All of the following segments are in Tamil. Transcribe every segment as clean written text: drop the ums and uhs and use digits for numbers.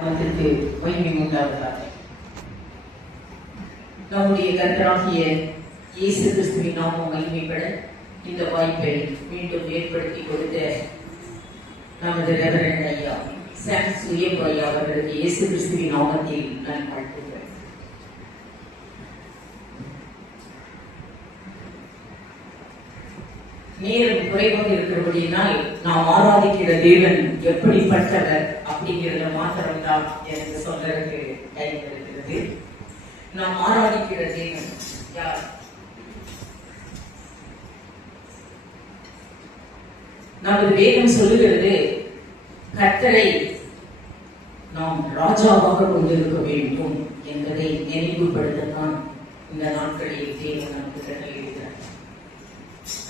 நாமத்திற்கு மகிமை உண்டாவதாக. நம்முடைய கர்த்தராகிய இயேசு கிறிஸ்துவின் நாமம் மகிமைப்பட இந்த வாய்ப்பை மீண்டும் ஏற்படுத்தி கொடுத்த நமது ரெவரண்ட் ஐயா சாம் சுயம்பு ஐயா அவர்களுக்கு இயேசு கிறிஸ்துவின் நாமத்தில் நான் வாழ்த்துகிறேன். நேரம் குறைவாக இருக்கிறபடினால் நாம் ஆராதிக்கிற தேவன் எப்படிப்பட்டவர் அப்படிங்கிறத மாத்திரம்தான் எனக்கு சொல்றதுக்கு டைம் இருக்கிறது. நாம் ஆராதிக்கிற தேவன் யார்? நமது வேதம் சொல்லுகிறது, கர்த்தரை நாம் ராஜாவாக கொண்டிருக்க வேண்டும் என்பதை நினைவுபடுத்தத்தான் இந்த நாட்களில் தேவன் நமக்கு கட்டளையிடுகிறார்.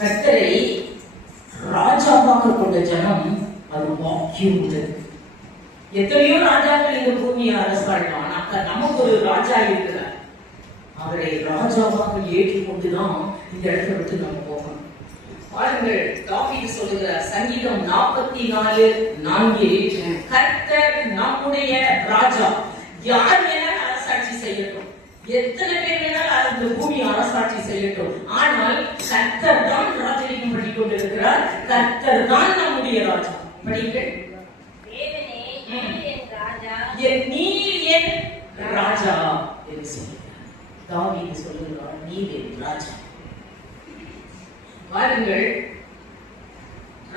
கர்த்தரை ராஜாவாக கொண்ட ஜனம் அது பாக்கியம் உள்ளது. எத்தனையோ ராஜாக்கள் இந்த பூமியை அரசாடலாம், ஆனால் நமக்கு ஒரு ராஜா இருக்கிறார். அவரை ராஜாவாக ஏற்றுக்கொண்டுதான் இந்த இடத்தை விட்டு நம்ம போகணும். பாருங்கள், தாவீது சொல்லுகிறார் சங்கீதம் 44:4, கர்த்தர் நம்முடைய ராஜா. யார் வேணாலும் அரசாட்சி செய்யட்டும், எத்தனை பேர் வேணாலும் அந்த பூமி அரசாட்சி செய்யட்டும், ஆனால் கர்த்தர் தான் ராஜரீகம் பண்ணி கொண்டிருக்கிறார். கர்த்தர் தான் நம்முடைய ராஜா. படிங்கள், நீர் என் ராஜா என்று சொல்லுகிறார். தாவீது சொல்லுகிறார், நீர் என் ராஜா. பாருங்கள்,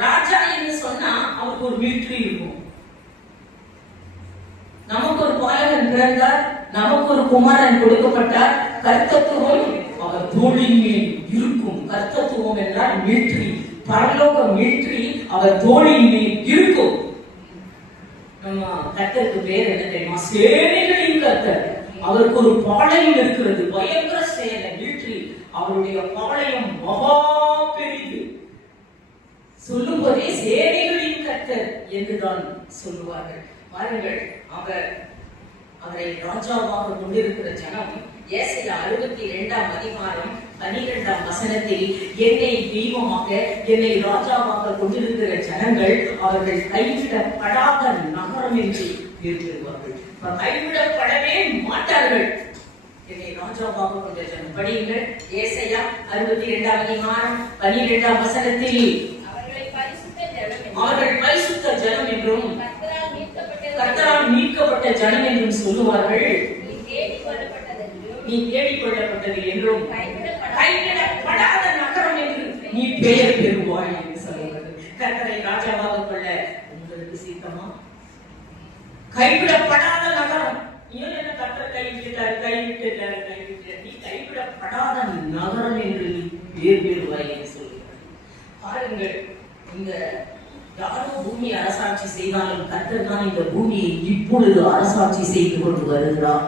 ராஜா என்று சொன்னா அவருக்கு ஒரு மிலிட்டரி இருக்கும். நமக்கு ஒரு பாலகன் பிறந்தார், நமக்கு ஒரு குமாரன் கொடுக்கப்பட்டார். கர்த்தத்துவம் அவர் தோளின் மேல் இருக்கும். கர்த்தத்துவம் என்றால் மிலிட்டரி, பரலோக மிலிட்டரி அவர் தோளின் மேல் இருக்கும். நம்ம கர்த்தருக்கு பேர் என்ன தெரியுமா? சேனைகளின் கர்த்தர். அவருக்கு ஒரு பாளையம் இருக்கிறது, பயங்கர சேனை மிலிட்டரி. அவருடைய பாளையம் மகா பெரிது. சொல்லும் போதே சேனைகளின் கர்த்தர் என்றுதான் சொல்லுவார்கள். பாருங்கள், அவரை ராஜாவாக கொண்டிருக்கிற ஜனம் ஏசாயா 62:12 என்னை தெய்வமாக, என்னை ராஜாவாக கொண்டிருக்கிற ஜனங்கள் அவர்கள் கைவிடப்படாத நகரம் என்று பெறுவார்கள். கைவிடப்படவே மாட்டார்கள். என்னை ராஜாவாக கொண்ட ஜனம். படியுங்கள், ஏசாயா 62:12 அவர்கள் பரிசுத்த ஜனம் என்றும் கர்த்தரால் மீட்கப்பட்ட ஜனம் என்றும் சொல்லுவார்கள். நீ தேடிக்கொள்ளப்பட்டது என்றும் கைவிடப்படாத நகரம் என்று நீ பெயர் பெறுவாய் என்று சொல்லுகிறது. கர்த்தரை ராஜாவாக கொள்ள உங்களுக்கு சீக்கிரமா? கைவிடப்படாத நகரம். என்ன கர்த்தர் கைவிட்டார், நீ கைவிடப்படாத நகரம் என்று பெயர் பெறுவாய் என்று சொல்லுகிறது. பாருங்கள், இந்த யாரோ பூமி அரசாட்சி செய்தாலும் கர்த்தர் தான் இந்த பூமியை இப்பொழுது அரசாட்சி செய்து கொண்டு வருகிறார்.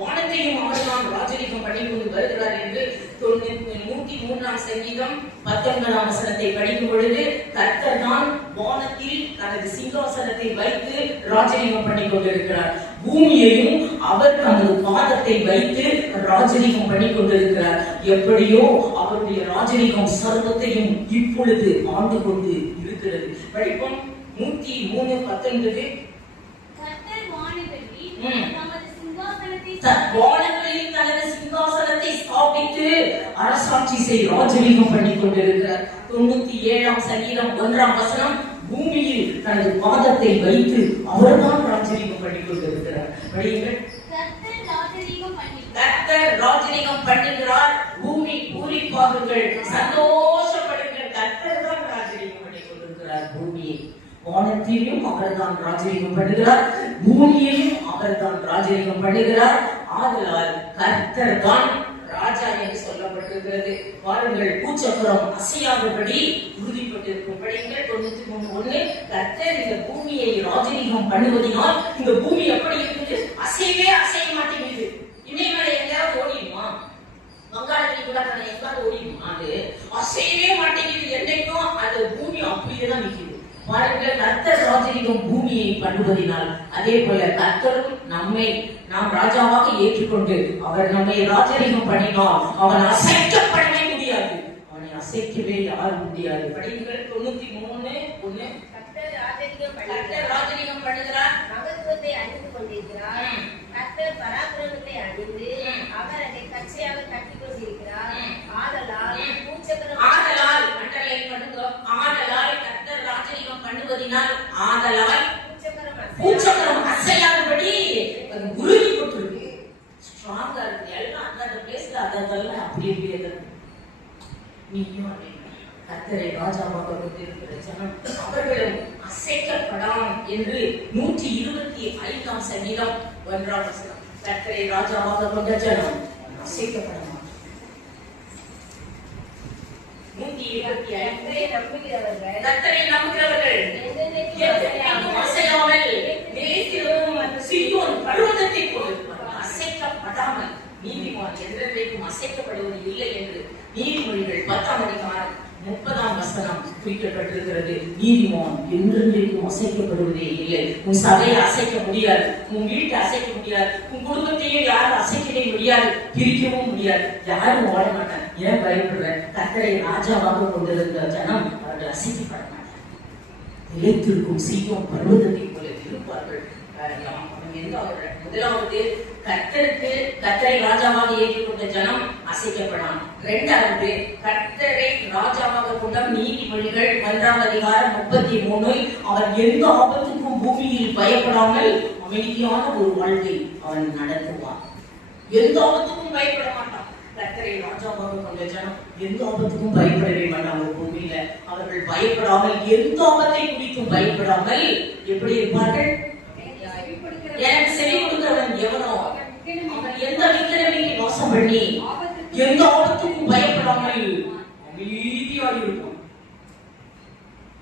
வானத்தையும் அவர்தான் ராஜரீகம் பண்ணி கொண்டு வருகிறார் என்று 103 சங்கீதம் 19 படிக்கும் பொழுது, கர்த்தர் தான் வானத்தில் தனது சிங்காசனத்தை வைத்து ராஜரீகம் பண்ணி கொண்டிருக்கிறார். பூமியையும் அவர் தனது பாதத்தை வைத்து ராஜரீகம் பண்ணி கொண்டிருக்கிறார். எப்படியோ அவருடைய ராஜரீகம் சர்வத்தையும் இப்பொழுது ஆண்டு கொண்டு இருக்கிறது. படிப்போம் 103:19. வானங்களில் தனது சிங்காசனத்தை ஸ்தாபித்து அரசாட்சி செய் ராஜரீகம் பண்ணி கொண்டிருக்கிறார். 97 சங்கீதம் 1 பூமியில் தனது பாதத்தை வைத்து அவர்தான் ராஜரீகம் பண்ணி கொண்டிருக்கிறார். கர்த்தர் ராஜரீகம் பண்ணுகிறார். பூமி பூரிப்பாகுங்கள், சந்தோஷப்படுங்கள். கர்த்தர் தான் ராஜரீகம் பண்ணி கொண்டிருக்கிறார். பூமியை வானத்தையும் அவர்தான் ராஜரீகம் பண்ணுகிறார், பூமியையும் அவர்தான் ராஜரீகம் பண்ணுகிறார். ஆதலால் கர்த்தர் தான் ராஜா என்று சொல்லப்பட்டிருக்கிறது. பாருங்கள், பூச்சக்கரம் அசையாதபடி உறுதிப்பட்டிருக்கும். படிங்கள் 93:1. கர்த்தர் இந்த பூமியை ராஜரீகம் பண்ணுவதனால் இந்த பூமி எப்படி இருக்குது? அசைய மாட்டேங்குது. இமயமலை எங்கேயாவது ஓடிடுமா? வங்காளத்தில் கூட எங்காவது ஓடிடுமா? அது அசையவே மாட்டேங்குது. என்னைக்கும் அது பூமி அப்படியே தான் நிற்குது. பாருங்கள், கர்த்தர் ராஜரீகம் பூமியை பண்ணுவதனால் அதே போல கர்த்தரும் நாம் ராஜாவாக ஏற்றுக்கொண்டு அவர் நம்மை ராஜரீகம் பண்ணினால் அவன் அசைக்கப்படவே முடியாது. அவனை அசைக்கவே யாரும் முடியாது. படிங்கள் 93:1. கர்த்தர் ராஜரீகம் பண்ணுகிறார், கர்த்தரை ராஜாவாக கொண்டிருக்கிற ஜனம் அவர்களும் அசைக்கப்படாம் என்று 125 சங்கீதம் 1 வசனம். கர்த்தரை ராஜாவாக கொண்ட ஜனம் அசைக்கப்படாம். 125 கர்த்தரை நம்புகிறவர்கள் என்றென்றைக்கும் அசையாமல் நிலைத்திருக்கும் சீயோன் பர்வதத்தை போல் அசைக்கப்படாமல் நீதிமான் என்றென்றைக்கும் அசைக்கப்படுவது இல்லை என்று நீதிமொழிகள் 10ஆம் அதிகாரம் 30ஆம் வசனம் குறிப்பிடப்பட்டிருக்கிறது. நீதிமான் என்றென்றைக்கும் அசைக்கப்படுவதே இல்லை. உன் சபையை அசைக்க முடியாது, உன் வீட்டை அசைக்க முடியாது, உன் குடும்பத்தையே யாரும் அசைக்கவே முடியாது, பிரிக்கவும் முடியாது. யாரும் ஓட மாட்டாங்க. ஏன் பயப்படுற? கர்த்தரை ராஜாவாக கொண்டிருந்த ஜனம் அவர்கள் அசைக்கப்பட மாட்டார். நிலைத்திருக்கும் சீயோன் பர்வதத்தை போல இருப்பார்கள். முதலாவது கர்த்தரை ராஜாவாக ஏற்றுக்கொண்ட ஜனம் அசைக்கப்படாம். இரண்டாவது கர்த்தரை ராஜாவாக கொண்ட நீதிமொழிகள் 1ஆம் அதிகாரம் 33 அவன் எந்த ஆபத்துக்கும் பூமியில் பயப்படாமல் அமைதியான ஒரு வாழ்க்கை அவன் நடத்துவான். எந்த ஆபத்துக்கும் பயப்பட மாட்டான். கர்த்தரை ராஜாவாக கொண்ட ஜனம் எந்த ஆபத்துக்கும் பயப்படவே மாட்டாங்க. பூமியில அவர்கள் பயப்படாமல், எந்த ஆபத்தை குறித்தும் பயப்படாமல் எப்படி இருப்பார்கள்? எனக்கு செவி கொடுக்கிறவன் எவனோ அவன் எந்த விக்கிரமையை மோசம் பண்ணி எந்த ஆபத்துக்கும் பயப்படாமல் அமைதியாக இருக்கும்.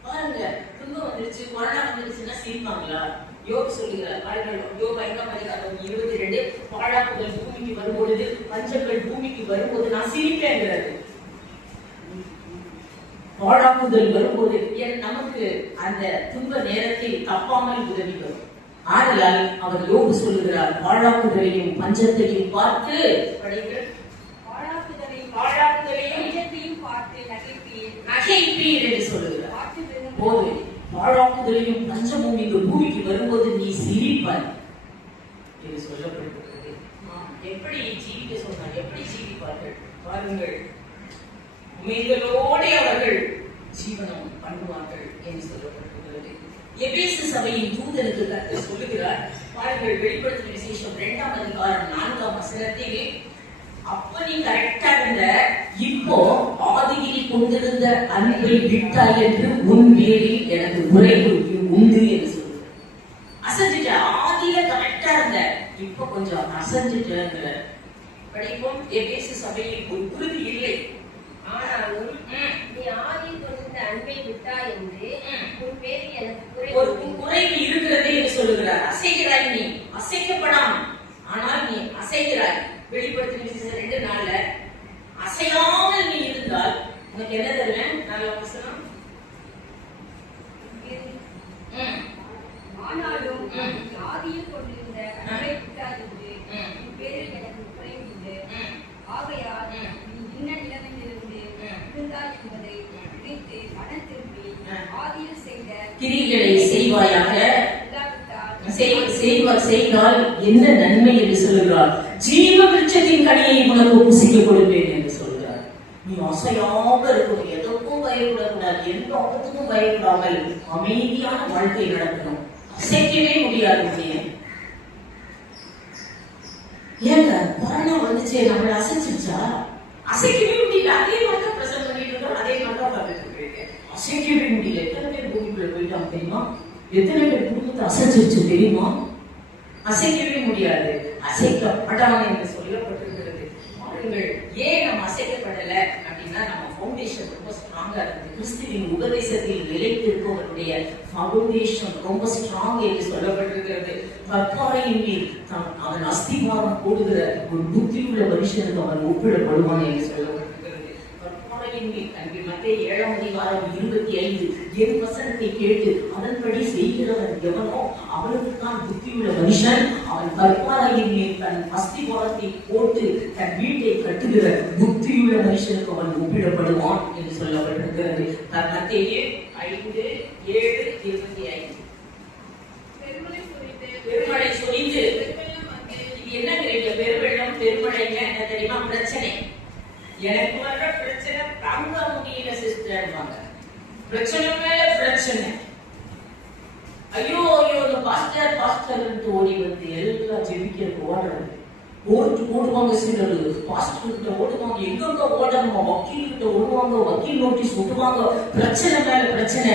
பாருங்க, துன்பம் வந்துருச்சு, கொரோனா வந்துருச்சுன்னா சிரிப்பாங்களா? யோபு சொல்லுகிறார், யோபு 5ஆம் அதிகாரம் 22 பாழாக்குதல் பூமிக்கு வரும்பொழுது, பஞ்சங்கள் பூமிக்கு வரும்போது நான் சிரிப்பேங்கிறது. பாழாக்குதல் வரும்போது நமக்கு அந்த துன்ப நேரத்தில் தப்பாமல் உதவி வரும். ஆதலால் அவர் யோபு சொல்லுகிறார், பாழாக்குதலையும் பஞ்சத்தையும் பார்த்து நகைப்பீர் என்று சொல்லுகிறார். போது பாழாக்குதலையும் பஞ்சமும் இந்த பூமிக்கு வரும்போது நீ சிரிப்பாய் என்று சொல்லப்பட்டிருக்கிறது. எப்படி ஜீவிக்க சொன்னார்? எப்படி ஜீவிப்பார்கள் பாருங்கள். உண்மைகளோடு அவர்கள் ஜீவனம் பண்ணுவார்கள் என்று சொல்லப்பட்டிருக்கிறது. எபேசு சபையின் தூதனுக்கு கர்த்தர் சொல்லுகிறார், பாருங்கள், வெளிப்படுத்தின விசேஷம் 2ஆம் அதிகாரம் 4ஆம் வசனத்தில், அப்ப நீ கரெக்டா இருந்த, இப்போ ஆதியில் கொண்டிருந்த அன்பை விட்டாய் என்று உன் பேரில் எனக்கு குறைவு உண்டு என்று சொல்லுகிறார். அசைஞ்சிட்ட, ஆதியில கரெக்டா இருந்த, இப்ப கொஞ்சம் அசைஞ்சிட்ட. படிப்போம், எபேசு சபையில் ஒரு உறுதி இல்லை. ஆனாலும் நீ ஆதியில் கொண்டிருந்த அன்பை விட்டாய் என்று உன் பேரில் எனக்கு குறைவு இருக்கிறது என்று சொல்லுகிறார். அசைகிறாய், நீ அசைக்கப்படாம், ஆனால் நீ அசைகிறாய். வெளிப்படுத்தின 2:4 அசையாமல் நீ இருந்தால் உனக்கு என்ன தருவேன்? 4 வசனம். ஆனாலும் ஆதியில் கொண்டிருந்த அன்பை விட்டாய் என்று உன் பேரில் எனக்கு குறைவு உண்டு. ஆகையால் நீ இன்ன நிலைமையிலிருந்து இருந்தால் என்பதை நினைத்து மனம் திரும்பி ஆதியில் செய்த கிரிகளை செய்வாயாக. செய்தால் என்ன நன்மை என்று சொல்லுகிறார்? ஜீவ விருட்சத்தின் கனியை உனக்கு புசிக்க கொடுப்பேன் என்று சொல்கிறார். நீ அசையாக இருக்கணும், எதற்கும் பயப்படக்கூடாது, எந்த ஆபத்துக்கும் பயப்படாமல் அமைதியான வாழ்க்கை நடக்கணும். அசைக்கவே முடியாது. ஏங்க கொரோனா வந்துச்சு, நம்மள அசைச்சிருச்சா? அசைக்கவே முடியல. அதே மாதிரி பிரசன்ட் பண்ணிட்டு இருக்கோம், அதே மாதிரி தான் பார்த்துட்டு இருக்கேன். அசைக்கவே முடியல. எத்தனை பேர் பூமிக்குள்ள போயிட்டாங்க தெரியுமா? எத்தனை பேர் குடும்பத்தை அசைச்சிருச்சு தெரியுமா? அசைக்கவே முடியாது. அசைக்கப்படாமல் என்று சொல்லப்பட்டிருக்கிறது. பாருங்கள், ஏன் நம்ம அசைக்கப்படல அப்படின்னா நம்ம ஃபவுண்டேஷன் ரொம்ப ஸ்ட்ராங்கா இருக்குது. கிறிஸ்துவின் உபதேசத்தில் நிலைத்திருப்பவருடைய ஃபவுண்டேஷன் ரொம்ப ஸ்ட்ராங் என்று சொல்லப்பட்டிருக்கிறது. கற்பாறையின் மேல் அவன் அஸ்திவாரம் போடுகிற ஒரு புத்தியுள்ள மனுஷனுக்கு அவன் ஒப்பிடப்படுவான் என்று சொல்லப்பட்டிருக்கிறது. கற்பாறையின் மேல் அன்று மத்தேயு 7ஆம் அதிகாரம் 25 என் வசனத்தை கேட்டு அதன்படி செய்கிறவன் எவனோ அவனுக்கு தான் புத்தியுள்ள மனுஷன். அவன் கற்பாறையின் மேல் தன் அஸ்திவாரத்தை போட்டு தன் வீட்டை கட்டுகிற புத்தியுள்ள மனுஷனுக்கு அவன் ஒப்பிடப்படுவான் என்று சொல்லப்பட்டிருக்கிறது. மத்தேயு 5:7-25 பெருமழை சொரிந்து. இது என்ன தெரியல? பெருவெள்ளம், பெருமழைங்க என்ன தெரியுமா? பிரச்சனை. எனக்கு வர்ற பிரச்சனை தாங்க முடியல சிஸ்டர். பிரச்சனை மேல பிரச்சனை. ஐயோ ஐயோ, பாஸ்டர் பாஸ்டர் ஓடி வந்து எல்லாம் ஜெபிக்க ஓடுறது. ஓடுவாங்க, சிலர் பாஸ்டர் கிட்ட ஓடுவாங்க, எங்க ஓடணுமா, வக்கீல் கிட்ட ஓடுவாங்க, வக்கீல் நோட்டீஸ் விட்டுவாங்க, பிரச்சனை மேல பிரச்சனை.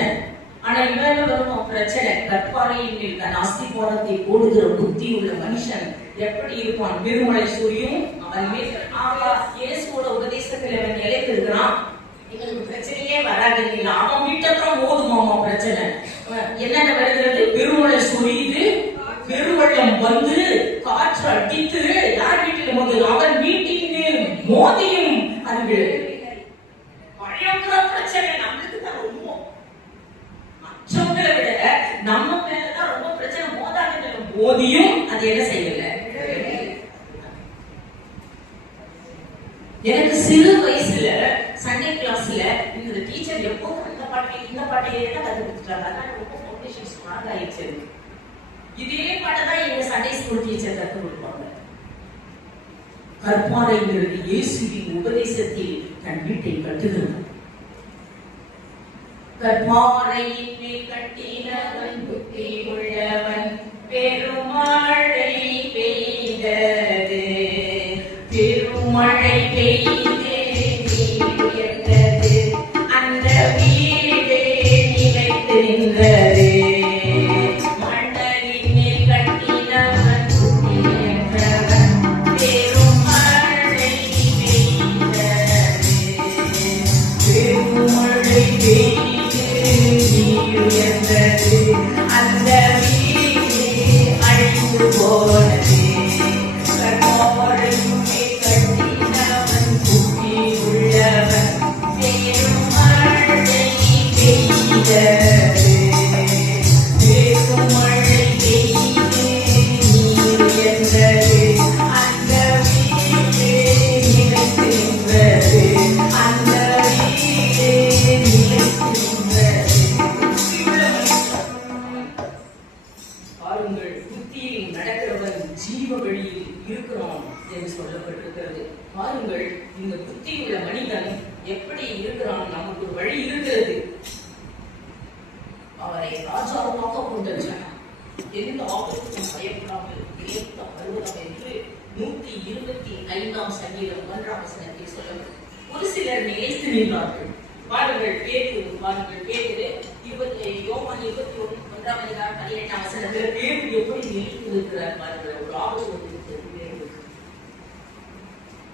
ஆனா இவன் வருவான் பிரச்சனை. கற்பாறையின் மேல் தன் அஸ்திபாரத்தை போடுகிற புத்தி உள்ள மனுஷன் எப்படி இருப்பான்? பெருமழை சூரியும் அவன் மேல். இயேசுவோட உபதேசத்துல அவன் நிலைத்திருக்கிறான். எங்களுக்கு பிரச்சனையே வராது, அவன் வீட்டத்தான் ஓடுமாமா பிரச்சனை. என்னென்ன வருகிறது? பெருமழை சூரியுது, பெருவெள்ளம் வந்து காற்று அடித்து யார் வீட்டில் மோதும்? அவன் வீட்டின் மேல் மோதியும் அது பயங்கர பிரச்சனை. நம்மளுக்கு தான் ரொம்ப, மற்றவங்களை விட நம்ம மேலதான் ரொம்ப பிரச்சனை. மோதாத மோதியும் அது என்ன செய்யல. எனக்கு சிறு வயசுல சண்டே கிளாஸ்ல இந்த டீச்சர் எப்போதும் இந்த பாட்டையே தான் கத்து கொடுத்துட்டாங்க. அதனால ரொம்ப ஃபவுண்டேஷன் ஸ்ட்ராங் ஆயிடுச்சு. இதே பாட்டதான் எங்க சண்டே ஸ்கூல் டீச்சர் கத்து கொடுப்பாங்க. கற்பாறைங்கிறது இயேசுவின் உபதேசத்தில் தன் வீட்டை கட்டுகிறது. கற்பாறையின் மேல் கட்டினவன் புத்தி உள்ளவன், பெருமழை பெய்தது, பெருமழை பெய்தே நீர் உயர்ந்தது, அந்த வீடே நிலைத்து நின்றது. பாருங்கள், இந்த புத்தியுள்ள மனிதன் எப்படி இருக்கிறான்? நமக்கு ஒரு வழி இருக்கிறது. அவரை ராஜாவாக கொண்டார். எந்த ஆபத்துக்கும் பயப்படாமல் உயர்த்த வருவதாக என்று 125 சங்கீதம் 1 வசனத்தில் சொல்லப்படும். ஒரு சிலர் நிலைத்து நின்றார்கள். பாருங்கள், பேதுரு யோவான் 21 வசனத்தில் பேதுரு எப்படி நிலைத்து நிற்கிறார் பாருங்கள். ஒரு ஆபத்து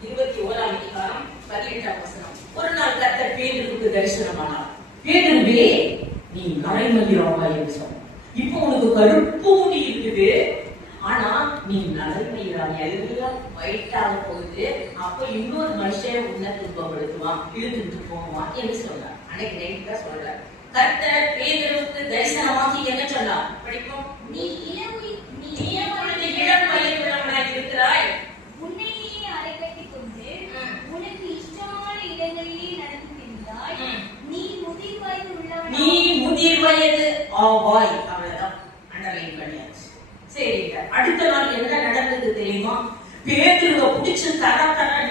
21 அதிகாரம் 18 வசனம். ஒரு நாள் கர்த்தர் பேதுருக்கு தரிசனமானார். பேதுருவே, நீ நரைமயிராவாய் என்று சொன்னார். இப்போ உனக்கு கருப்பு முடி இருக்குது, ஆனா நீ நரைமயிராய், எல்லாம் ஒயிட்டாக போகுது. அப்ப இன்னொரு மனுஷன் உன்னை துன்பப்படுத்துவான், இழுத்துட்டு போவான் என்று சொன்னார். அன்னைக்கு நைட்டு தான் சொல்றார். கர்த்தர் பேதுருக்கு தரிசனமாகி என்ன சொன்னார்? படிப்போம். நீ ஏன் இளம் வயதுள்ளவனாய் இருக்கிறாய்? நீ முதிர் வயது ஆவாய். அவ்வளவுதான், அண்டர்லைன் பண்ணியாச்சு. சரி, அடுத்த நாள் என்ன நடந்தது தெரியுமா? பேதுருவை பிடிச்சு தர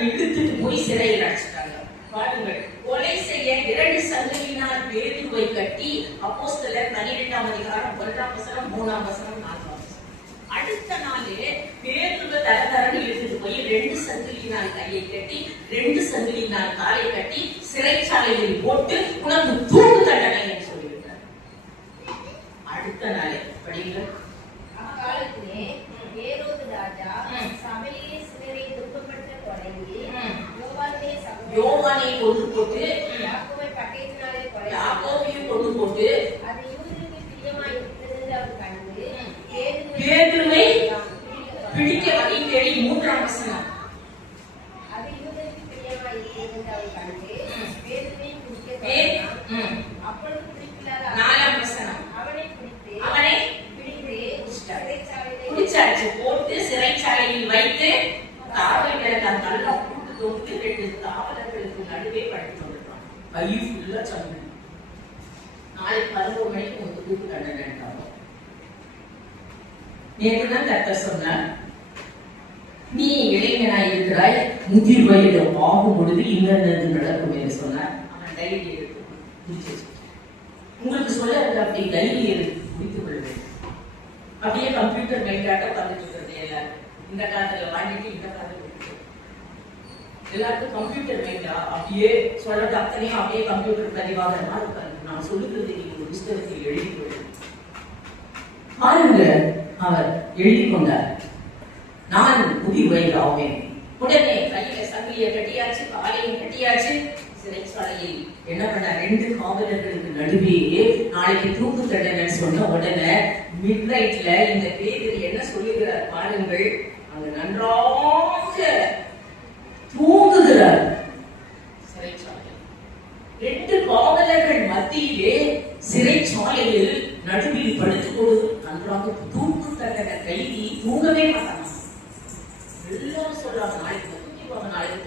இழுத்துட்டு போய் சிறையில் அடைச்சிட்டாங்க. பாருங்கள், கொலை செய்ய 2 சங்கிலினால் பேதுருவை கட்டி அப்போஸ்தலர் 12 அதிகாரம் 1 வசனம் 3 வசனம் 4 வசனம். அடுத்த நாளே பேதுருவை தரன்னு இழுத்துட்டு போய் 2 சங்கிலினால் கையை கட்டி 2 சங்கிலினால் காலை கட்டி சிறைச்சாலையில் போட்டு உனக்கு தூக்கு தண்டனை என்று சொல்லிவிட்டார். அடுத்த நாளே படிங்கள். அக்காலத்திலே ஏரோது ராஜா சபையிலே சிலரை துன்பப்படுத்த தொடங்கி யோவானை கொண்டு போட்டு யாக்கோபை பட்டயத்தினாலே யாக்கோபையும் கொண்டு போட்டு அது யூதருக்கு பிரியமாய் இருந்தது அவர் கண்டு பேதுருவை பிடிக்க வழி தேடி 3 வசனம். அது யூதருக்கு பிரியமாய் இருந்தது அவர் கண்டு பேதுருவை பிடிக்க அப்பொழுது பிடிக்கலாத 4 வசனம். அவனை பிடித்து பிடிச்சாச்சு, போட்டு சிறைச்சாலையில் வைத்து காவலர்களுக்கு நல்லா கூட்டு தொட்டு 2 காவலர்களுக்கு நடுவே படுத்து கொண்டிருக்கான். கை ஃபுல்லா சங்கு. நாளைக்கு 11 மணிக்கு உங்களுக்கு தூக்கு தண்டனை. நேற்றுதான் கர்த்தர் சொன்னார், நீ இளைஞனாய் இருக்கிறாய், முதிர் வயது ஆகும் பொழுது இன்னது நடக்கும் என்று சொன்னார். அவன் டைரி எடுத்து முடிச்சு உங்களுக்கு சொல்ல அப்படி டைரி எடுத்து முடித்துக் கொள்ள வேண்டும். அப்படியே கம்ப்யூட்டர் மைண்டாட்ட உட்கார்ந்துட்டு இருக்கிறது எல்லாரும். இந்த காலத்துல வாங்கிட்டு இந்த காலத்துல எல்லாருக்கும் கம்ப்யூட்டர் மைண்டா, அப்படியே சொல்றது அத்தனையும் அப்படியே கம்ப்யூட்டர் பதிவாக இருக்காரு. நான் சொல்லுகிறது நீங்க ஒரு புஸ்தகத்தில் எழுதி கொள்ளுங்க. பாருங்க, அவர் எழுதி கொண்டார், நான் முதிர் வயது ஆவேன். உடனே கையில சங்கிலியை கட்டியாச்சு, காலையும் கட்டியாச்சு. சிறைச்சாலையில் என்ன பண்ண, 2 காவலர்களுக்கு நடுவே நாளைக்கு தூக்கு தண்டனை சொன்ன உடனே மிட் நைட்ல இந்த பேதர் என்ன சொல்லுகிறார் பாருங்கள். அங்க நன்றாக தூங்குகிறார். சிறைச்சாலை 2 காவலர்கள் மத்தியிலே சிறைச்சாலையில் நடுவில் படுத்துக் கொண்டு நன்றாக தூக்கு தண்டனை கைதி தூங்கவே மாட்டாங்க. எல்லாரும் சொல்றாங்க நாளைக்கு தூக்கிடுவாங்க, நாளைக்கு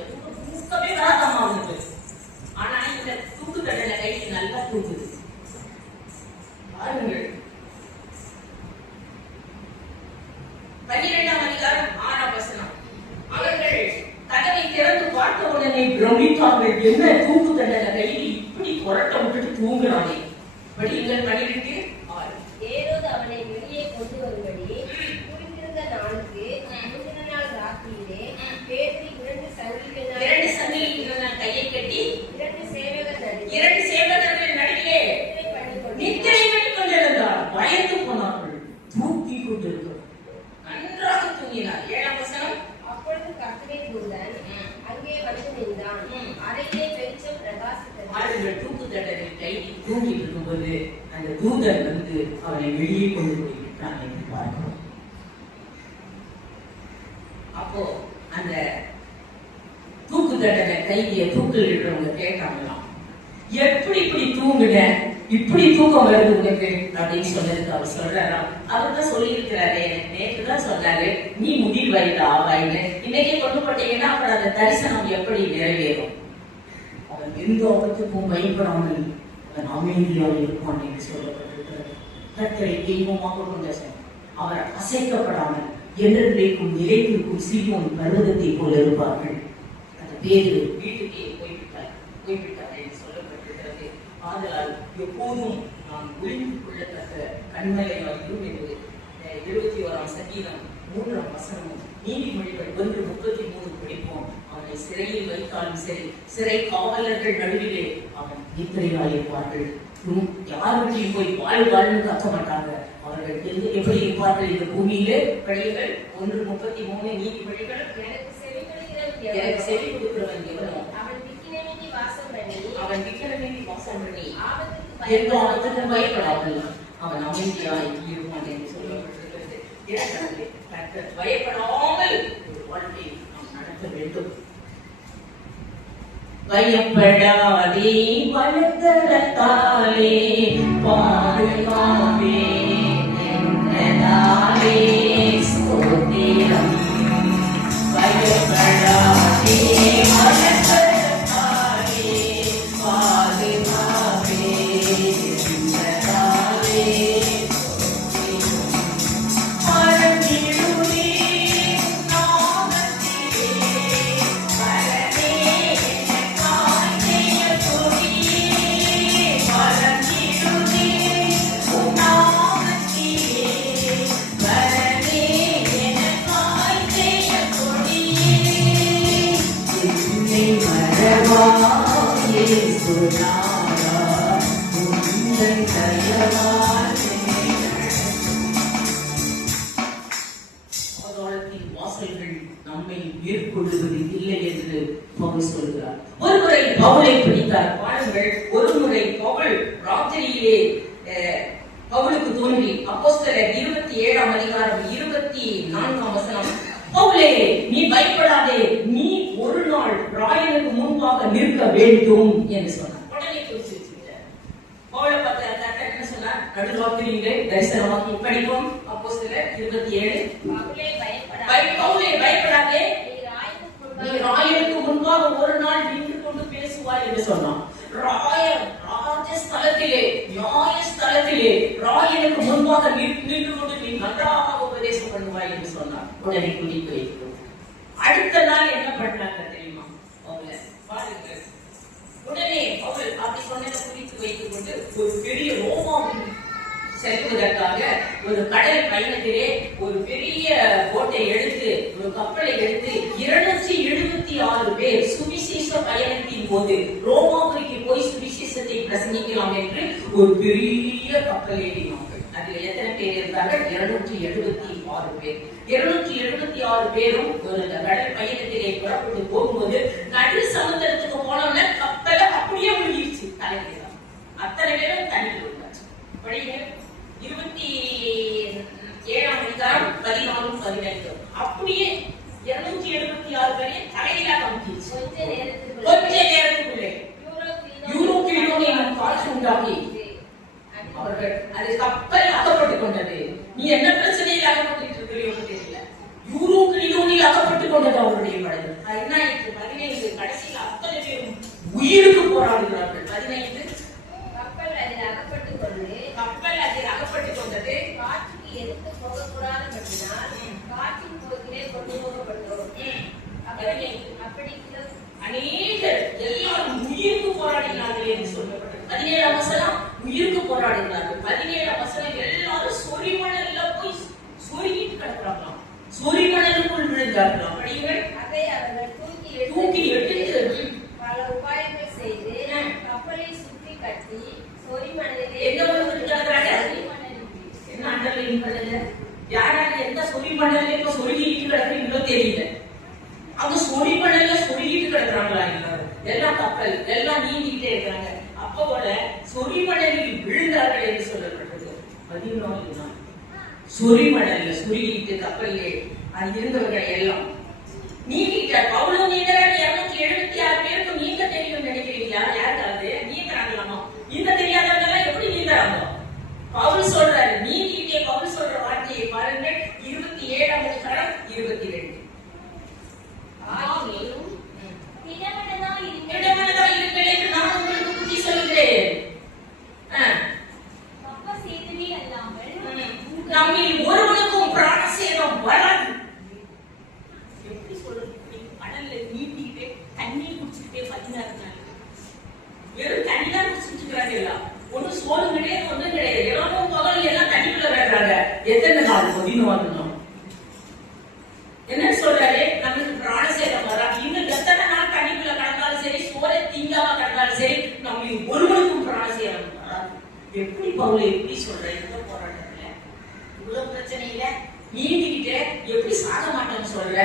தூக்கவே வராதாமா அவனுக்கு. ஆனா இந்த தூக்கு தண்டனை கைதி நல்லா தூக்குது. பாருங்கள், 12ஆம் அதிகாரம் 6ஆம் வசனம். அவர்கள் கதவை திறந்து பார்த்த உடனே பிரமித்தார்கள். என்ன தூக்கு தண்டனை கைதி இப்படி புரட்ட விட்டுட்டு தூங்குறானே. படியுங்கள் 12 6. ஏரோது அவனை வெளியே கொண்டு வரும்படி குறித்திருந்த நாளுக்கு முந்தின நாள் ராத்திரியிலே பேதுரு 2 சங்கிலிகளினால் கையை கட்டி 2 சேவகர்கள் நடுவிலே நித்திரை பண்ணிக் கொண்டிருந்தார். பயந்து போனார்கள், தூக்கி கொண்டிருந்தார், நன்றாக தூங்கினார். 7ஆம் வசனம். அப்பொழுது கர்த்தரின் தூதன் அங்கே வந்து நின்றான். அறையிலே வெளிச்சம் பிரகாசித்தது. தூக்கு தண்டனை கைதி தூங்கி இருக்கும்போது அந்த தூதன் வந்து அவனை வெளியே கொண்டு போய் விட்டான் என்று பார்க்கிறோம். அப்போ அந்த தூக்கு தண்டனை கைதியை தூக்கில் இருக்கிறவங்க கேட்டாங்களாம், எப்படி இப்படி தூங்குன, இப்படி தூக்கம் வருது உனக்கு அப்படின்னு சொன்னதுக்கு அவர் சொல்றாராம். அவர் தான் சொல்லி இருக்கிறாரு, நேற்று தான் சொன்னாரு நீ முதிர் வயது ஆவாயின்னு. இன்னைக்கு கொண்டு போட்டீங்கன்னா அப்புறம் அந்த தரிசனம் எப்படி நிறைவேறும்? அவன் எந்த ஆபத்துக்கும் பயப்படாமல் அவன் அமைதியாக இருப்பான் என்று சொல்லப்பட்டிருக்கிறது. கர்த்தரை தெய்வமாக கொண்ட அவர் அசைக்கப்படாமல் என்றென்றைக்கும் நிலைத்திருக்கும் சீயோன் பர்வதத்தை போல இருப்பார்கள். அந்த பேரு வீட்டுக்கே போய்விட்டார் என்று சொல்லப்பட்டிருக்கிறது. ஆதலால் எப்போதும் நாம் ஒளிந்து கொள்ளத்தக்க கண்மலையாயும் என்று 21ஆம் சங்கீதம் 3ஆம் வசனமும் நீதிமொழிகள் 1:33 படிப்போம். அவனை சிறையில் வைத்தாலும் சரி, சிறை காவலர்கள் நடுவிலே அவன் நித்திரையாயிருப்பார்கள். யாருக்கும் போய் வாழ்ன்னு கத்த மாட்டாங்க. அவர்கள் எப்படி இருப்பார்கள் இந்த பூமியிலே? படிகள் 1:33 நீதிமொழிகள். எனக்கு செவி கொடுக்கிறவன் எவனோ அவன் விக்கிரமேந்தி வாசம் பண்ணி எந்த ஆபத்துக்கும் பயப்படாமல் அவன் அமைதியாய் இருப்பான் என்று சொல்லப்பட்டிருக்கிறது. பயப்படாமல் ஒரு வாழ்க்கை நாம் நடத்த வேண்டும். பயப்படாதே பலத்தரத்தாலே பாதுகாப்பே என்னதாலே ஸ்தோத்திரம். பயப்படாதே பலத்தரத்தாலே பாதுகாப்பே என்னதாலே வாசல்கள் நம்மை மேற்கொள்ளுவது இல்லை என்று பவுல் சொல்கிறார். ஒருமுறை பவுலை பிடித்தார். பாருங்கள், ஒருமுறை பவுல் ராத்திரியிலே பவுலுக்கு தோன்றி அப்போஸ்தலர் 27ஆம் அதிகாரம் 24ஆம் வசனம், பவுலே நீ பயப்படாதே, நீ ஒரு நாள் ராயனுக்கு முன்பாக நிற்க வேண்டும் என்று சொன்னார். உடனே குறிச்சிருக்கிறார். பவுலை பார்த்து என்ன சொன்னார்? நடுராத்திரியிலே தரிசனமாக்கி படிப்போம். அப்போஸ்தலர் 27. பவுலே பயப்படாதே, நீ ராயனுக்கு முன்பாக ஒரு நாள் நின்று கொண்டு பேசுவாய் என்று சொன்னான். ராஜஸ்தலத்திலே நியாயஸ்தலத்திலே ராயனுக்கு முன்பாக நின்று கொண்டு நீ நன்றாக உபதேசம் பண்ணுவாய் என்று சொன்னார். உடனே குறித்து வைக்கிறோம். அடுத்த நாள் என்ன பண்ணாங்க தெரியுமா? பவுல பாருங்க, உடனே பவுல் அப்படி சொன்னதை குறித்து வைத்துக் கொண்டு ஒரு பெரிய ரோமாவில் செல்வதற்காக ஒரு கடல் பயணத்திலே ஒரு பெரிய போட்டை எடுத்து ஒரு கப்பலை எடுத்து 276 பேர் சுவிசேஷ பயணத்தின் போது ரோமாபுரிக்கு போய் சுவிசேஷத்தை பிரசங்கிக்கலாம் என்று ஒரு பெரிய கப்பல் ஏறினார்கள். அதுல எத்தனை பேர் இருந்தார்கள்? 276 பேர். 276 பேரும் ஒரு கடல் பயணத்திலே புறப்பட்டு போகும்போது நடு சமுத்திரத்துக்கு போனோம்னா கப்பலை அப்படியே முழுகிடுச்சு. தலைவர் அத்தனை பேரும் தண்ணீர் விட்டாச்சு. படிங்க 27ஆம் அதிகாரம் 14, 15. அப்படியே 276 பேரையும் தலையில கமிச்சிருச்சு. கொஞ்ச நேரத்துக்குள்ளே யூரோப்பிலும் காட்சி உண்டாகி அவர்கள் அது கப்பல் அகப்பட்டுக் கொண்டது. நீ என்ன பிரச்சனையில் அகப்பட்டு இருக்கிறீங்க தெரியல. யூரோப்பிலும் அகப்பட்டுக் கொண்டது அவருடைய படகு. என்ன ஆயிற்று? 15 கடைசியில் அத்தனை பேரும் உயிருக்கு போராடுகிறார்கள். 15 கப்பல் அதில் அகப்பட்டுக் கொண்டது. காற்றுக்கு எதிர்த்து போகக்கூடாதபடினால் காற்றின் போக்கிலே கொண்டு போகப்பட்டோம். அப்படி அநேகர் எல்லாரும் உயிருக்கு போராடினார்கள் என்று சொல்லப்பட்டது. 17ஆம் வசனம் உயிருக்கு போராடுகிறார்கள். 17ஆம் வசனம் எல்லாரும் சொரிமணல்ல போய் சொருகிட்டு கிடக்குறாங்களாம். சொரிமணலுக்குள் விழுந்தார்களாம். படியுங்கள். அதை அவர்கள் தூக்கி எடுத்து பல உபாயங்கள் செய்து கப்பலை சுற்றி கட்டி சொரிமணலிலே எங்க வந்து கிடக்குறாங்க? என்ன அண்டர்லைன் பண்ணல? யாரால எந்த சொரிமணல்ல இப்ப சொருகிட்டு கிடக்குறீங்களோ தெரியல. அவங்க சொரிமணல்ல சொருகிட்டு கிடக்குறாங்களா? எல்லாம் கப்பல் எல்லாம் நீந்திக்கிட்டே இருக்கிறாங்க. அப்ப போல சொரிமணலில் விழுந்தார்கள் என்று சொல்லப்பட்டது. 14 நாள் சொரிமணல்ல சொருகிட்டு கப்பலிலே அது இருந்தவர்கள் எல்லாம் நீந்திட்டார். பவுலும் நீந்தறாங்க. 276 பேருக்கு நீந்த தெரியும் நினைக்கிறீங்களா? யாருக்காவது நீந்தறாங்களாமா? நீந்த தெரியாதவங்க எல்லாம் எப்படி நீந்தறாங்க? பவுல் சொல்றாரு நீந்திக்கிட்டே. பவுல் சொல்ற வார்த்தையை பாருங்கள். 27ஆம் அதிகாரம் 22. நம்மில் ஒருவனுக்கும் பிராணசேதம் வராது. எப்படி சொல்றது? கடல்ல நீந்திக்கிட்டே தண்ணீர் குடிச்சுக்கிட்டே 16 நாள் வெறும் தண்ணி தான் குடிச்சுட்டு இருக்காங்க. எல்லாம் ஒன்னும் சோறு கிடையாது, ஒன்றும் கிடையாது. இரவும் பகல் எல்லாம் தண்ணிக்குள்ள விளையாடுறாங்க. எத்தனை நாள்? 14 நாள். என்ன சொல்றாரு? நமக்கு பிராணசேதம் வராது. இன்னும் எத்தனை நாள் தண்ணிக்குள்ள கடந்தாலும் சரி, சோறை தீங்காம கடந்தாலும் சரி, நம்மளுக்கு ஒருவனுக்கும் பிராணசேதம் வராது. எப்படி பவுல் எப்படி சொல்ற? எந்த போராட்டத்துல இவ்வளவு பிரச்சனையில நீந்திக்கிட்டே எப்படி சாக மாட்டேன்னு சொல்ற?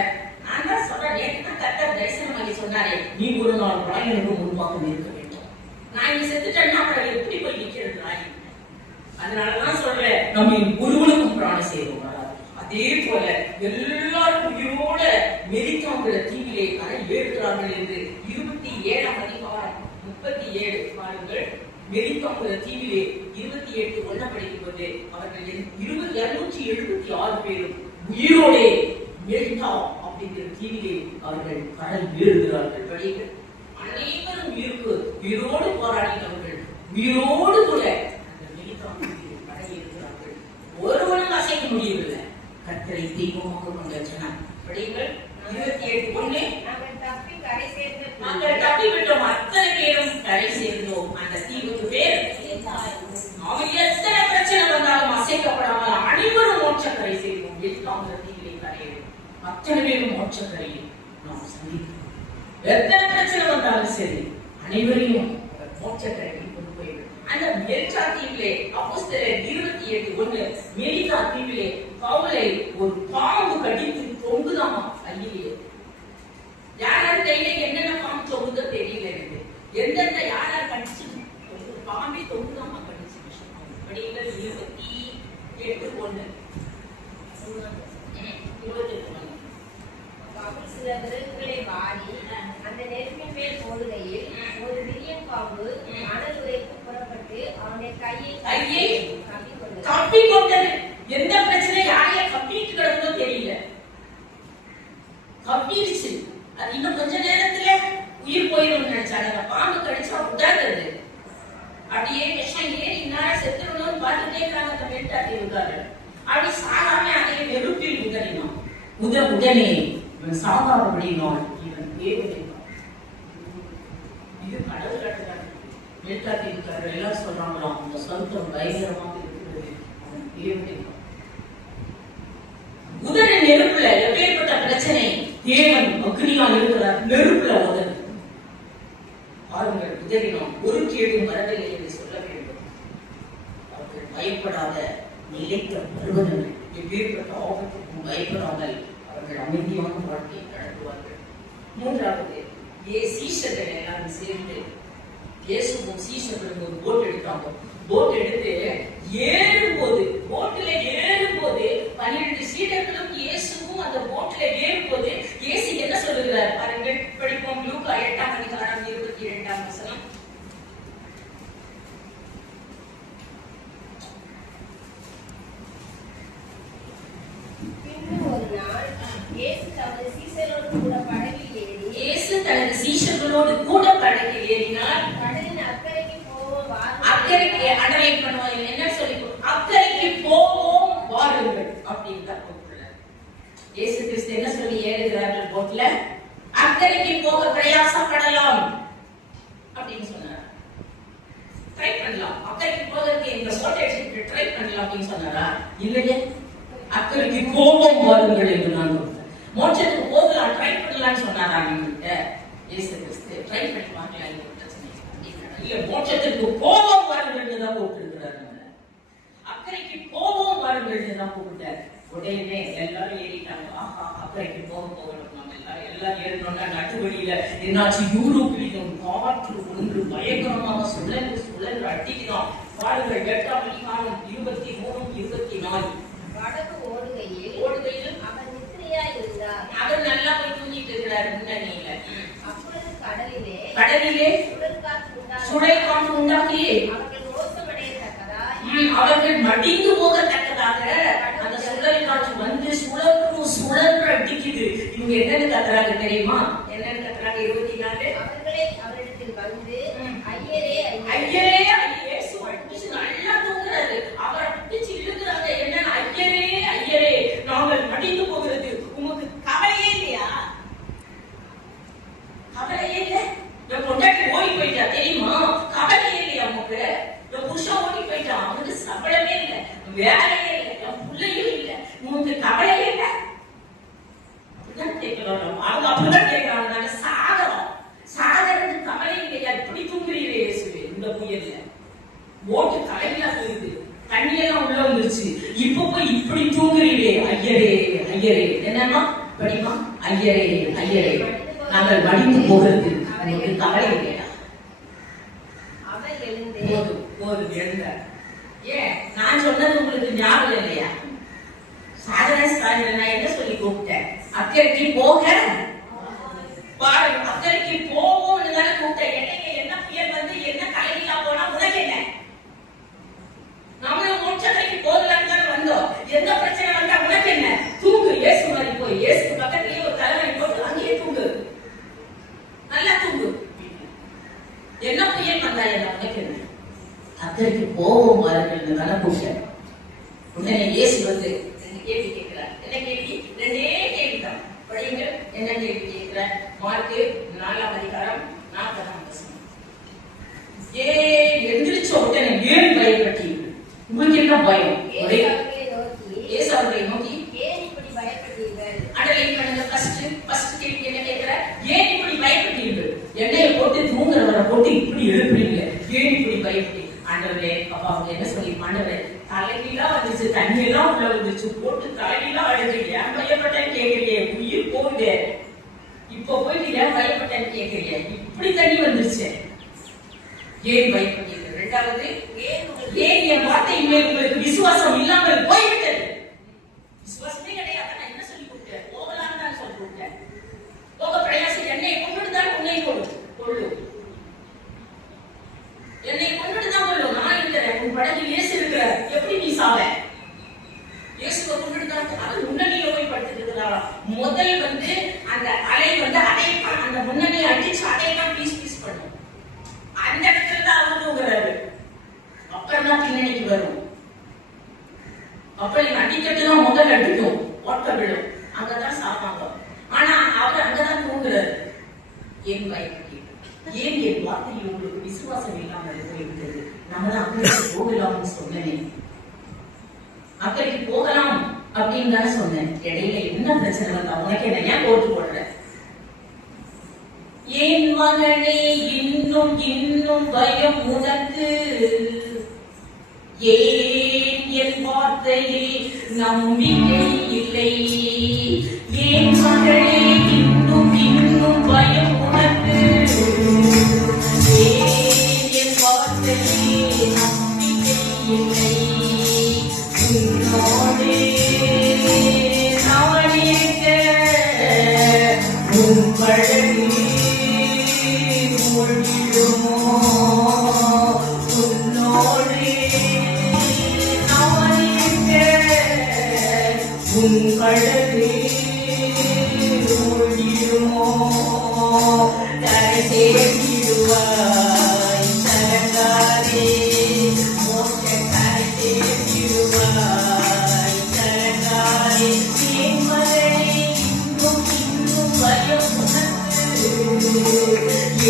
நான் தான் சொல்றேன். நேற்று கர்த்தர் தரிசனமாகி சொன்னாரே, நீ ஒரு நாள் எனக்கு முன்பாக இருக்க வேண்டும். நான் இங்க செத்துட்டேன்னா அப்புறம் எப்படி போய் நிக்கிறது? அதனாலதான் சொல்றேன், நம்ம ஒருவனுக்கும் பிராணசேதம் வராது. அதே போல எல்லாரும் உயிரோட மெரிக்காங்கிற தீவிலே கரை ஏறுகிறார்கள் என்று 27ஆம் அதிகாரம் 37 பாருங்கள். மெரிக்காங்கிற தீவிலே 28 ஒன்ன படிக்கும்போது அவர்கள் 276 பேரும் உயிரோடே மெரிக்கா அப்படிங்கிற தீவிலே அவர்கள் கடல் ஏறுகிறார்கள். படிகள் அனைவரும் உயிரோடு போராடினவர்கள் உயிரோடு கூட அந்த மெரிக்கா கடை ஏறுகிறார்கள். ஒருவனும் அசைக்க முடியவில்லை. கர்த்தரை தெய்வமாக கொண்ட ஜனம். படிகள் 28:1. நாங்கள் தப்பி விட்டோம், அத்தனை பேரும் கரை சேர்ந்தோம். அந்த தீவுக்கு பேர் அவன் எத்தனை பிரச்சனை வந்தாலும் அசைக்கப்படாமல் அனைவரும் மோட்சக்கரை செய்வோம். எதிர்கால தீவிலே கரையிடும் அத்தனை பேரும் மோட்சக்கரையில் நாம் சந்திப்போம். எத்தனை பிரச்சனை வந்தாலும் சரி, அனைவரையும் மோட்சக்கரையில் கொண்டு போயிடும். அந்த மெரிக்கா தீவிலே அப்போஸ்தலர் 28:1 மெரிக்கா தீவிலே பவுலை ஒரு பாம்பு கடித்து தொங்குதாமா கையிலே. யாரார் கையில என்னென்ன பாம்பு தொங்குதோ தெரியல. எந்தெந்த யாரார் கடிச்சு பாம்பே தொங்குதாமா கடிச்சு. படிகள் 28:1. சில விறகுகளை வாரி அந்த நெருப்பின் மேல் போடுகையில் ஒரு விரியன் பாம்பு மணல் உரைக்கு புறப்பட்டு அவனுடைய கையை கப்பிக்கொண்டது. எந்த பிரச்சனை யாரைய கப்பிட்டு கிடந்தோ தெரியல. கப்பிருச்சு. அது இன்னும் கொஞ்ச நேரத்துல உயிர் போயிடும் நினைச்சாங்க. பாம்பு கடிச்சா உடாது. அப்படியே விஷம் ஏறி இன்னார செத்துடணும்னு பார்த்துட்டே இருக்காங்க. அந்த மென்டாட்டி இருக்காரு. அப்படி சாகாம அதே நெருப்பில் உதறினான். உடனே இவன் சாகாதபடினால் இவன் தேவதைதான். இது கடவுள் கட்டுறாரு. மென்டாட்டி இருக்காரு. எல்லாம் சொல்றாங்களாம், அந்த சொந்தம் பயங்கரமாக இருக்கிறது. அவன் தேவதைதான். தேவன் அக்னியா இருக்கிறார், நெருப்புல உதவி. பாருங்கள், உதவினோம் ஒரு கேடும் வரவில்லை என்று சொல்ல வேண்டும். அவர்கள் பயப்படாத நிலைத்த பருவங்கள், எப்பேற்பட்ட ஆபத்துக்கும் பயப்படாமல் அவர்கள் அமைதியான வாழ்க்கையை நடத்துவார்கள். மூன்றாவது, சீஷர்கள் எல்லாரும் சேர்ந்து இயேசுவும் சீஷர்களும் ஒரு போட் எடுத்தாங்க. போட் எடுத்து ஏறும்போது, போட்டுல ஏறும்போது 12 சீடர்களும் இயேசுவும் அந்த போட்டுல ஏறும்போது இயேசு என்ன சொல்லுகிறார் பாருங்கள், படிப்போம். லூக்கா 8ஆம் அதிகாரம் 22ஆம் வசனம். இயேசு தனது சீஷர்களோடு கூட படகில் ஏறினார். அக்கறைக்கு அடலை பண்ணுவாங்க. என்ன சொல்லி அக்கறைக்கு போவோம் வாருங்கள் அப்படின்னு தான் கூப்பிடுறார். இயேசு கிறிஸ்து என்ன சொல்லி ஏறுகிறார்கள் போட்ல? அக்கறைக்கு போக பிரயாசப்படலாம் அப்படின்னு சொன்னார். ட்ரை பண்ணலாம், அக்கறைக்கு போகிறதுக்கு இந்த போட்டை எடுத்துட்டு ட்ரை பண்ணலாம் அப்படின்னு சொன்னாரா? இல்லையே, அக்கறைக்கு போவோம் வாருங்கள் என்று நான் மோட்சத்துக்கு போகலாம் ட்ரை பண்ணலாம்னு சொன்னாரா நம்மகிட்ட? இயேசு கிறிஸ்து ட்ரை பண்ணி பார்க்கலாம், இந்த பிரச்சனை இல்ல, மோட்சத்திற்கு போவோம் வாருங்கள் தான் கூப்பிட்டுருக்கிறார். அக்கறைக்கு போவோம் வாருங்கள் தான் கூப்பிட்டார். உடனே எல்லாரும் ஏறிட்டாங்க. ஆஹா, அக்கறைக்கு போகணும். நம்ம எல்லாரும் ஏறினோம்னா நட்டுவழியில என்னாச்சு? யூரோப்பிலும் காற்று ஒன்று பயங்கரமாக சுழன்று அடிக்குதான். பாருங்கள், 8ஆம் அதிகாரம் 23, 24. படகு ஓடுகையில் அவர் நித்திரையாய் இருந்தார். அவர் நல்லா போய் தூங்கிட்டு இருக்கிறார் முன்னணியில. அப்பொழுது கடலிலே சுழல் காற்று உண்டாக்கி அவர்கள் மடிந்து போகத்தக்கதாக அந்த சுழல் காற்று வந்து சுழன்று அடிக்குது. இவங்க என்னன்னு கத்துறாங்க தெரியுமா? என்னன்னு கத்துறாங்க? 24. அவரிடத்தில் வந்து ஐயரே ஐயரே இயேசு அடிச்சு நல்லா தூங்குறாரு. அவரை பிடிச்சு இழுக்கிறாங்க. என்னன்னு? ஐயரே ஐயரே, நாங்கள் மடிந்து போகிறது. உங்களுக்கு கவலையே இல்லையா? கவலையே இல்லை. என் பொண்டாட்டி ஓடி போயிட்டா தெரியுமா? கவலையே இல்லையா உங்களுக்கு? என் புருஷன் ஓடி போயிட்டான், அவனுக்கு சம்பளமே இல்லை, வேலையே இல்லை, என் பிள்ளையும் இல்லை, உங்களுக்கு கவலையே இல்லை? அப்படிதான் கேட்கிறோம். அவங்க அப்படிதான் கேட்கிறாங்க. நாங்க சாகறது கவலை இல்லையா? இப்படி தூங்குறீங்களே இயேசுவே இந்த புயல்ல. ஓட்டு தலையில போயிடுது, தண்ணியெல்லாம் உள்ள வந்துருச்சு, இப்ப போய் இப்படி தூங்குறீங்களே ஐயரே ஐயரே. என்னன்னா படிமா? ஐயரே ஐயரே, நாங்கள் மடிந்து போகிறது உங்களுக்கு கவலை இல்லையா? எழுந்தார். ஏன் நான் சொன்னது உங்களுக்கு ஞாபகம் இல்லையா? நான் என்ன சொல்லி கூப்பிட்டேன்? அக்கறைக்கு போக பாருங்க, அக்கறைக்கு போவோம்னு தானே கூப்பிட்டேன். என்ன புயல் வந்து என்ன கலையிலா போனா உனக்கு என்ன? நம்மளும் மோட்சத்தைக்கு போகலான்னு தானே வந்தோம். எந்த பிரச்சனை வந்தா உனக்கு என்ன? தூங்கு, இயேசு மாதிரி போய் இயேசு பக்கத்துலயே ஒரு தலைவலி போட்டு அங்கேயே தூங்கு, நல்லா தூங்கு. என்ன புயல் வந்தா என்ன உனக்கு என்ன? அக்கறைக்கு போவோம் வாருங்கள் தானே கூப்பிட்டேன். உடனே இயேசு வந்து 2 கேள்வி கேட்கிறார். என்ன கேள்வி? 2 கேள்வி தான். படிங்க. என்ன கேள்வி கேட்கிறார்? மார்க்கு 4ஆம் அதிகாரம் 40ஆம் வசனம். எந்திரிச்ச உடனே ஏன் பயப்பட்டீர்கள்? உங்களுக்கு என்ன பயம்? இயேசு அவர்களை நோக்கி ஏன் இப்படி பயப்பட்டீர்கள்? அடலை பண்ணுங்க. ஃபர்ஸ்ட் கேள்வி என்ன கேட்கிறார்? ஏன் இப்படி பயப்பட்டீர்கள்? எண்ணெயை போட்டு தூங்குறவரை போட்டு இப்படி எழுப்புறீங்க, ஏன் இப்படி பயப்பட்டீங்க? ஆண்டவரே, அப்பா அவங்க என்ன சொல்லி, ஆண்டவரே தலைகீழா வந்துச்சு, தண்ணியெல்லாம் உள்ள வந்துச்சு, போட்டு தலைகீழா அடைஞ்சு ஏன் பயப்பட்டேன்னு கேட்கறியே? உயிர் போகுது, இப்ப போயிட்டு ஏன் பயப்பட்டேன்னு கேட்கறியே? இப்படி தண்ணி வந்துருச்சு, ஏன் பயப்பட்டீங்க? 2வது, ஏன் என் வார்த்தை மேல் உங்களுக்கு விசுவாசம் இல்லாமல் போய்விட்டது? விசுவாசமே கிடையாது. நான் என்ன சொல்லி கொடுத்தேன்? போகலான்னு தான் சொல்லி கொடுத்தேன். போக பிரயாசம், என்னை கொண்டுட்டு தான் உன்னை கொள்ளு, என்னை கொண்டுட்டு தான் கொள்ளும். நான் இருக்கிறேன், உன் படகில் இயேசு இருக்கிறார், எப்படி நீ சாவ? இயேசுவை கொண்டுட்டு தான் அது முன்னணியில போய் படுத்துட்டு இருக்கிறாரா? முதல் வந்து அந்த அலை வந்து அடைப்பான், அந்த முன்னணியை அடிச்சு அடையெல்லாம் பீஸ் பண்ணும். அந்த இடத்துல தான் அவர் தூங்குறாரு. அப்புறம் தான் பின்னணிக்கு வரும். அப்படி அடிக்கட்டு தான் முதல் அடிக்கும், ஓட்ட விடும், அங்கதான் சாப்பாங்க. ஆனா அவர் அங்கதான் தூங்குறாரு. ஏன் பயப்பட்டீர்கள்? ஏன் என் வார்த்தையில் உங்களுக்கு விசுவாசம் இல்லாமல் போய்விட்டது? நம்ம தான் அக்கறைக்கு போகலாம்னு சொன்னேன். அக்கறைக்கு போகலாம் அப்படிங்கிற தானே சொன்னேன். இடையில என்ன பிரச்சனை வந்தா உனக்கு என்ன ஏன் போட்டு போடுற? என் மகனே இன்னும் இன்னும் பயம் உனக்கு, ஏன் என் வார்த்தையில் நம்பிக்கை இல்லை? என் மகனே இன்னும் இன்னும் பயம் உனக்கு, ஏன் என் வார்த்தையில் நம்பிக்கை இல்லை? உன்னோடு நான் இருக்க உன் பழகு மூழ்கிடுமோ? உன்னோடு நான் இருக்க உன் பழகு மூழ்கிடுமோ? கரை சேர்த்திடுவாய் கலங்காதே, மோட்ச கரை சேர்த்திடுவாய் கலங்காதே. என் மகனே இன்னும் இன்னும் பயம் உனக்கு,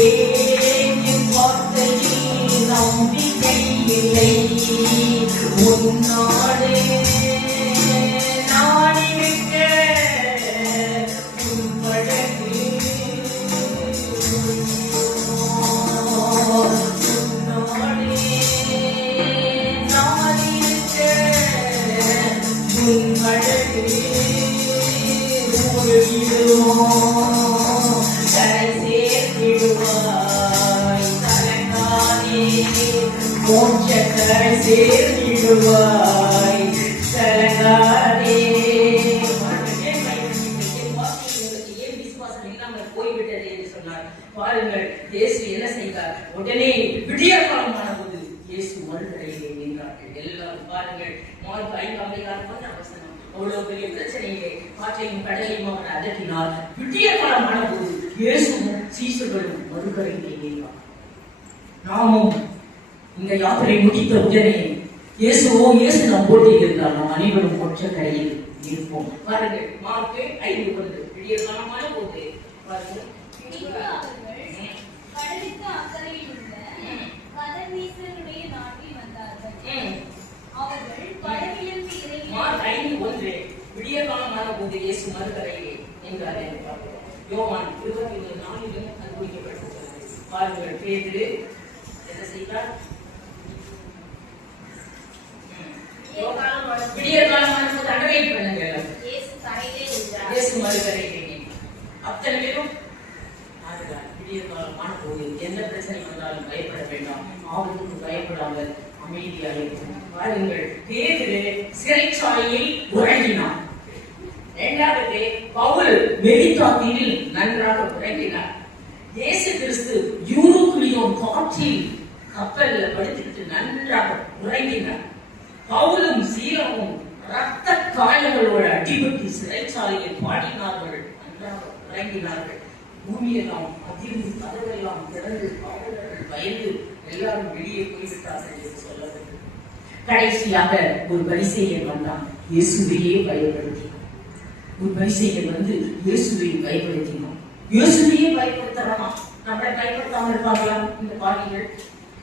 ஏன் என் வார்த்தையில் நம்பிக்கை இல்லை? உன்னோடு நான் இருக்க உன் பழகு உன்னோடு நான் இருக்க உன் பழகு மூழ்கிடுமோ? கரை சேர்த்திடுவாய் கலங்காதே, மோட்ச கரை சேர்த்திடுவாய் கலங்காதே. ஏன் விசுவாசம் இல்லாமல் போய்விட்டது என்று சொன்னார். பாருங்கள், இயேசு என்ன செய்தார்? உடனே விடிய காலமான போது இயேசு மறுகரையிலே நின்றார்கள். எல்லாரும் பாருங்கள், மார்க் 5ஆம் அதிகாரம் 1ஆம் வசனம். அவ்வளவு பெரிய பிரச்சனையிலே காற்றையும் கடலையும் அவர் அதட்டினார். விடிய காலமான போது இயேசுவும் சீஷர்களும் மறுகரையிலே நின்றார். நாமும் இந்த யாத்திரை முடித்த உடனே இயேசுவோ இயேசு நம் போட்டியில் இருந்தால் நாம் அனைவரும் ஒற்ற கரையில் இருப்போம். பாருங்கள், மார்க் 5:1. விடிய காலமான போது பாருங்கள், கடலுக்கு அக்கறையில் உள்ள கதர்நீசருடைய நாட்டில் வந்தார்கள். அவர்கள் படகிலிருந்து இறங்கி மார்க் 5:1. விடிய காலமான போது இயேசு மறுகரையிலே நின்றார் என்று பார்க்கிறோம். யோவான் 21:4 அது குறிக்கப்பட்டிருக்கிறது. பாருங்கள், பேதுரு என்ன செய்தார்? விடிய காலமான போது அடவைட் பண்ணுங்க. இயேசு கரையிலே நின்றார். இயேசு மறுகரையிலே நின்றார். அத்தனை பேரும் அதுதான் விடிய காலமான போது எந்த பிரச்சனை வந்தாலும் பயப்பட வேண்டாம், ஆபத்துக்கு பயப்படாமல் அமைதியாக இருக்கும். பாருங்கள், பேதுரு சிறைச்சாலையில் உறங்கினார். இரண்டாவது, பவுல் மெலிதா தீவில் நன்றாக உறங்கினார். இயேசு கிறிஸ்து யூரோப்பியம் காற்றில் கப்பல்ல படுத்துக்கிட்டு நன்றாக உறங்கினார். பவுலும் சீலாவும் ரத்த காயங்களோடு அடிபட்டு சிறைச்சாலையில் பாடினார்கள், நன்றாக உறங்கினார்கள். பூமியெல்லாம் அதிர்ந்து கதவெல்லாம் திறந்து காவலர்கள் பயந்து எல்லாரும் வெளியே போய்விட்டார்கள் என்று சொல்லப்பட்டது. கடைசியாக ஒரு பரிசேயன் வந்தான், இயேசுவையே பயன்படுத்தினான். ஒரு பரிசேயன் வந்து இயேசுவை பயன்படுத்தினான். இயேசுவையே பயன்படுத்தலாமா? நம்மளை பயன்படுத்தாமல் இருப்பாங்களா இந்த பாவிகள்?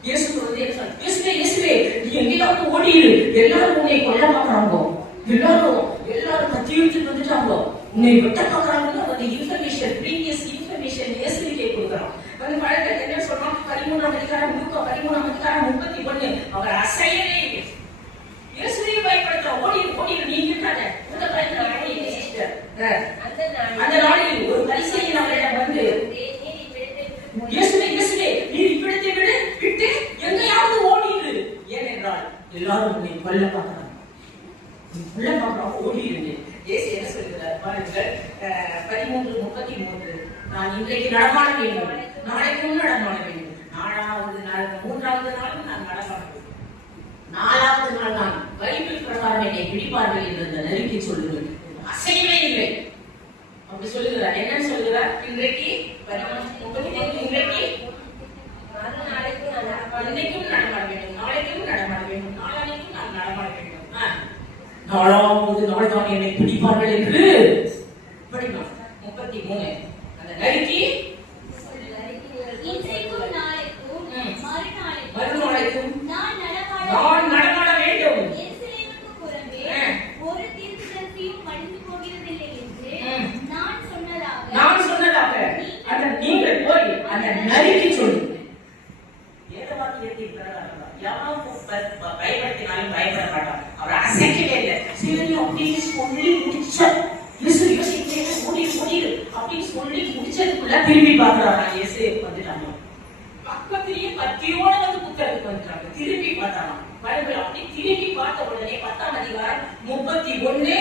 இயேசு வந்து இயேசுவே இயேசுவே நீ எங்கேயாவது ஓடிடு, எல்லாரும் உன்னை கொல்ல பார்க்கறாங்க, எல்லாரும் கத்தி இழுத்துட்டு வந்துட்டாங்க, உன்னை வெட்ட பார்க்கறாங்க. அந்த இன்ஃபர்மேஷன் ப்ரீவியஸ் இன்ஃபர்மேஷன் இயேசுவிக்கே கொடுக்குறான். வந்து பழக்கத்தை என்ன சொல்றான்? 13ஆம் அதிகாரம் 13:31. அவர் அசையவே இல்லை. இயேசுவே பயன்படுத்துறான். ஓடிடு நீ இருக்காத, இந்த பயன்படுத்த அந்த நாளில் ஒரு பரிசேயன் அவரிடம் வந்து இயேசுவே இயேசுவே நீர் இவ்விடத்தை விட்டு எங்கேயாவது ஓடிடு, ஏனென்றால் எல்லாரும் உன்னை கொல்ல பார்க்கிறாங்க, ஓடிடு. இயேசு என்ன சொல்கிறார் பாருங்கள், 13:33. நான் இன்றைக்கு நடமாட வேண்டும், நாளைக்கும் நடமாட வேண்டும், மூன்றாவது நாளும் நான் நடமாட வேண்டும், 4வது நாள் நான் பைபிள் பிரகாரம் என்னை பிடிப்பார்கள் என்று அந்த நெருக்கி சொல்லுங்கள். அசையவே இல்லை. அப்படி சொல்லுகிறார். என்னன்னு சொல்லுகிறார்? இன்றைக்கு 13:33 இன்றைக்கும் நடமாட வேண்டும், நாளைக்கும் நடமாட வேண்டும், நாளானைக்கும் நான் நடமாட வேண்டும், 4வது நாள் தான் என்னை பிடிப்பார்கள் என்று படிக்கலாம். 33 அந்த நெருக்கி மறுநாளைக்கும் நான் நடமாட வேண்டும். ஒரு தீர்க்கதரிசியும் எல்லாம் திரும்பி பார்க்கறாங்க. இயேசு வந்துட்டாங்க. பக்கத்திலேயே பத்தியோட வந்து புத்தகத்துக்கு வந்துட்டாங்க. திரும்பி பார்த்தாங்க. பைபிள் அப்படி திரும்பி பார்த்த உடனே 10ஆம் அதிகாரம் 31,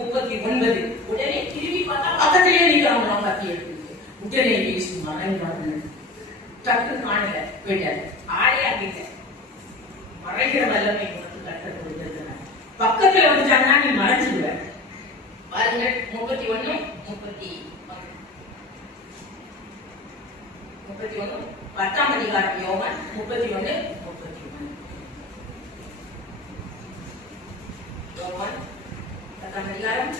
39 உடனே திரும்பி பார்த்தா பக்கத்திலேயே நிற்கிறாங்க. கத்தி எடுத்து உடனே இயேசு மறைந்தார்கள். டக்கு காணல போயிட்டாரு. ஆளே ஆகிட்ட மறைகிற வல்லமை உனக்கு கற்றுக் கொடுத்திருக்கிறார். பக்கத்துல வந்துட்டாங்கன்னா நீ மறைஞ்சிடுவ. பாருங்க 31, 31 10ஆம் அதிகாரம் யோவான் 31, 31 யோவான் 10ஆம் அதிகாரம்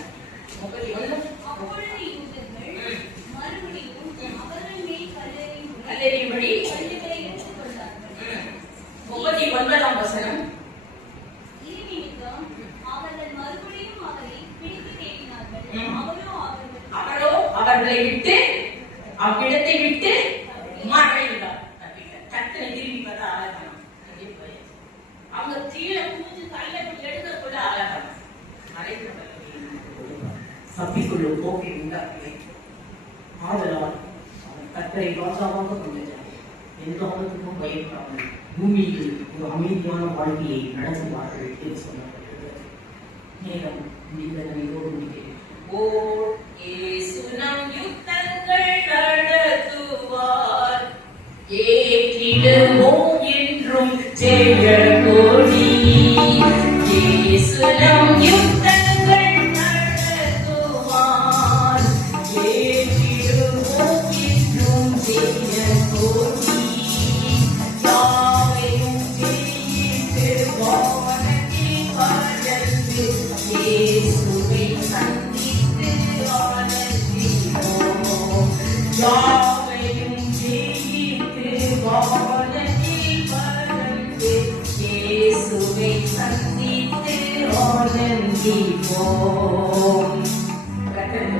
31. அப்பொழுது யூதர்கள் மறுபடியும் அவர்கள் மேல் கல்லெறியும்படி கல்லுகளை எடுத்துக்கொண்டார்கள். 39ஆம் வசனம். இது நிமித்தம் அவர்கள் மறுபடியும் அவரை பிடித்து தேடினார்கள். அவரோ அவர்களை விட்டு அவ்விடத்தை விட்டு மறைந்தார். டக்குனு திரும்பி பார்த்தா அழகான அவங்க கீழே பூந்து கல்லை எடுக்கக்குள்ள அழகான மறைந்த தப்பிக்குள்ளும் போக்கை உண்டாக்கி ஆதலால் கர்த்தரை ராஜாவாக கொண்டார். எந்த ஆபத்துக்கும் பயப்படாமல் பூமியில் ஒரு அமைதியான வாழ்க்கையை நடத்துவார்கள் என்று சொல்லப்பட்டிருக்கிறது. நேரம் இதோடு முடிக்கிறேன். ஓ இயேசு நம் யுத்தங்கள் நடத்துவார். ஏற்றிடுவோம் என்றும் ஜெய கொடி. இயேசு நம் யுத்தங்கள் நடத்துவார். ஏற்றிடுவோம் என்றும் ஜெய கொடி. யாவையும் ஜெயித்து வானத்தில் பறந்து இயேசுவை சந்தித்து ஆனந்திப்போம். யாவையும் ஜெயித்து வானத்தில் பறந்து இயேசுவை சந்தித்து ஆனந்திப்போம். கர்த்தர்